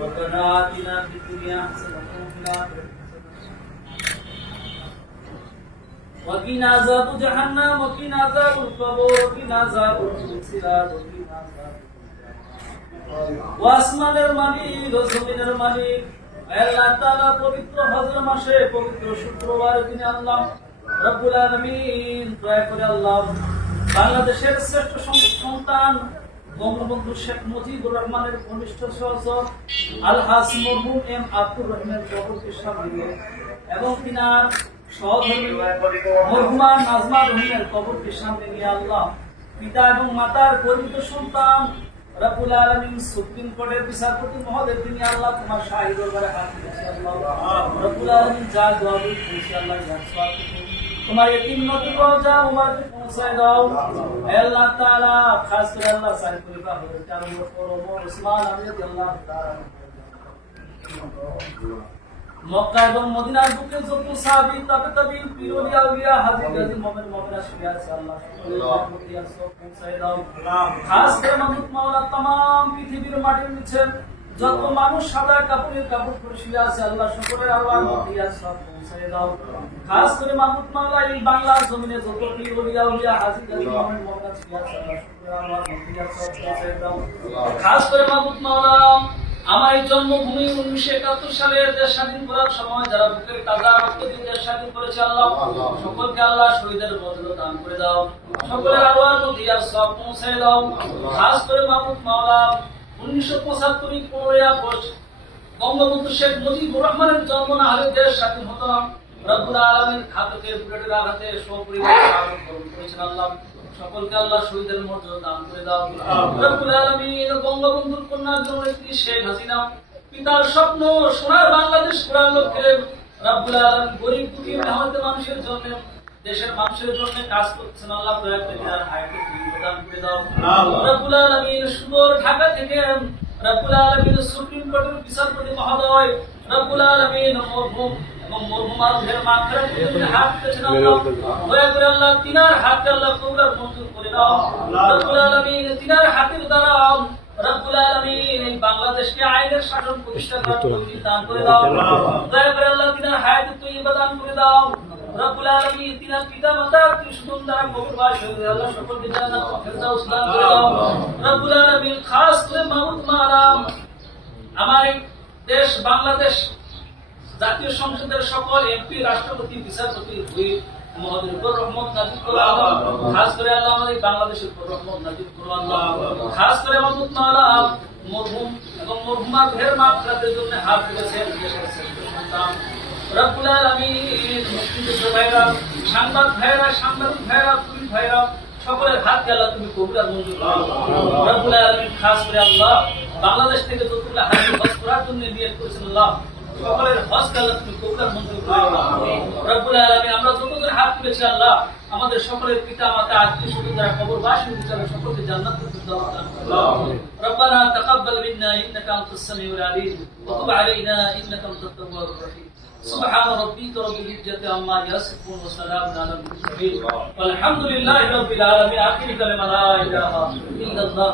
ربنا آتنا في الدنيا حسنة وفي الآخرة وقنا عذاب جهنم وقنا عذاب القبر وقنا عذاب الصراط وقنا عذاب ওয়াসমানের মালিক ও জমিনের মালিক আল্লাহ তাআলা পবিত্র হজর মাসে পবিত্র শুক্রবারের দিনে আল্লাহ রব্বুল আলামিন দয়া করে আল্লাহ বাংলাদেশের শ্রেষ্ঠ সন্তান বঙ্গবন্ধু শেখ মুজিবুর রহমানের ঘনিষ্ঠ সহচর আলহাজ মরহুম এম আব্দুর রহিমের কবরকে সামনে এবং তিনার সহধর্মী মরহুমা নাজমা রহিমের কবরকে সামনে নিয়ে আল্লাহ পিতা এবং মাতার গর্বিত সন্তান রব্বুল আলামিন সুপ্রিম কোর্টের বিচারপতি মহোদয় তিনি আল্লাহ তোমার শাহী দরবারে হাত দিয়েছি আল্লাহ রব্বুল আলামিন যা দোয়া করেছি আল্লাহ জান্নাত তোমার এতিম নবী রওজা মুবারকে পৌঁছায় দাও হে আল্লাহ তাআলা খাস করে আল্লাহ সারি পরিবার হতে চার ওমর ওসমান আলী রাদিয়াল্লাহু তাআলা মক্কা এবং মদিনার বুকে যত সাহাবী তাবেঈন পীর ওলিয়া আউলিয়া হাজী গাজী মুমিন মুমিনা শুয়ে আছে আল্লাহ রহমতি আসো পৌঁছায় দাও খাস করে মাহমুদ মাওলা तमाम পৃথিবীর মাটির নিচে যত মানুষ সাদা কাপড় পরে শুয়ে আছে আল্লাহ সকলের আল্লাহর মধ্যে আসো পৌঁছায় দাও খাস করে মাহমুদ মাওলা এই বাংলার জমিনে যত পীর ওলিয়া আউলিয়া হাজী গাজী মুমিন মুমিনা শুয়ে আছে আল্লাহ সকলের আল্লাহর মধ্যে আসো পৌঁছায় দাও খাস করে মাহমুদ মাওলা আমার এই জন্মভূমি 1971 সালের দেশ স্বাধীন করার সময় যারা বুকের তাজা রক্ত দিয়ে দেশ স্বাধীন করেছে আল্লাহ সকলকে আল্লাহ শহীদের মর্যাদা দান করে দাও সকলের আল্লাহর মধ্যে আর সব পৌঁছায় দাও খাস করে মাহমুদ মাওলা 1975 15 আগস্ট বঙ্গবন্ধু শেখ মুজিবুর রহমানের জন্ম না হলে দেশ স্বাধীন হতো না রব্বুল আলামিন ঘাতকের বুলেটের আঘাতে সপরিবার শাহাদাত বরণ করেছেন আল্লাহ সকলকে আল্লাহ শহীদের মর্যাদা দান করে দাও রব্বুল আলামিন বঙ্গবন্ধুর কন্যা জননেত্রী শেখ হাসিনা পিতার স্বপ্ন সোনার বাংলাদেশ গড়ার লক্ষ্যে রব্বুল আলামিন গরিব দুঃখী মেহনতি মানুষের জন্য দেশের মানুষের জন্য কাজ করছেন আল্লাহ দয়া করে তার হায়াতে দান করে দাও রব্বুল আলামিন সুদূর ঢাকা থেকে রব্বুল আলামিন সুপ্রিম কোর্টের বিচারপতি মহোদয় রব্বুল আলামিন মরহুম এবং মরহুমার রূহের মাগফিরাতের হাত পেছেন আল্লাহ দয়া করে আল্লাহ তিনার হাতকে আল্লাহ কবুল মঞ্জুর করে দাও রব্বুল আলামিন তিনার হাতের দ্বারা রব্বুল আলামিন এই বাংলাদেশকে আইনের শাসন প্রতিষ্ঠা করার তৌফিক দান করে দাও দয়া করে আল্লাহ তিনার হায়াতে তৈয়বা দান করে দাও রব্বুল আলামিন তিনার পিতা-মাতা ত্রিশুদন দ্বারা কবরবাস হয়ে আল্লাহ সকলকে জান্নাতুল ফেরদাউস দান করে দাও রব্বুল আলামিন খাস করে মাহমুদ মাওলা আমার এই দেশ বাংলাদেশ জাতীয় সংসদের সকল এমপি রাষ্ট্রপতি বিচারপতি হুইপ মহোদয়ের উপর রহমত নাযিল করো আল্লাহ খাস করে আল্লাহ আমাদের বাংলাদেশের উপর রহমত নাযিল করো আল্লাহ খাস করে মাহমুদ মাওলা মরহুম এবং মরহুমার রূহের মাগফিরাতের জন্য হাত তুলেছেন দেশের শ্রেষ্ঠ সন্তান রব্বুল আলামিন মুসলিম ভাইরা সাংবাদিক ভাইরা পুলিশ ভাইরা সকলের হাতকে আল্লাহ তুমি কবুল আর মঞ্জুর করো রব্বুল আলামিন খাস করে আল্লাহ বাংলাদেশ থেকে যতগুলো হাজি হজ করার জন্য নিয়ত করেছেন আল্লাহ সকলের হজ আল্লাহ তুমি কবুল আর মঞ্জুর করো রব্বুল আলামিন আমরা যতজন হাত তুলেছি আল্লাহ আমাদের সকলের পিতা-মাতা আত্মীয়-স্বজন যারা কবরবাসী হয়েছে সকলকে জান্নাতুল ফিরদাউস দান করো রব্বানা তাকাব্বাল মিন্না ইন্নাকা আনতাস সামিউল আলিম ওয়া তুব আলাইনা ইন্নাকা আনতাত তাওয়াবুর রহিম سبحان ربك رب العزة عما يصفون وسلام على المرسلين والحمد لله رب العالمين آخر كلمة لا إله إلا الله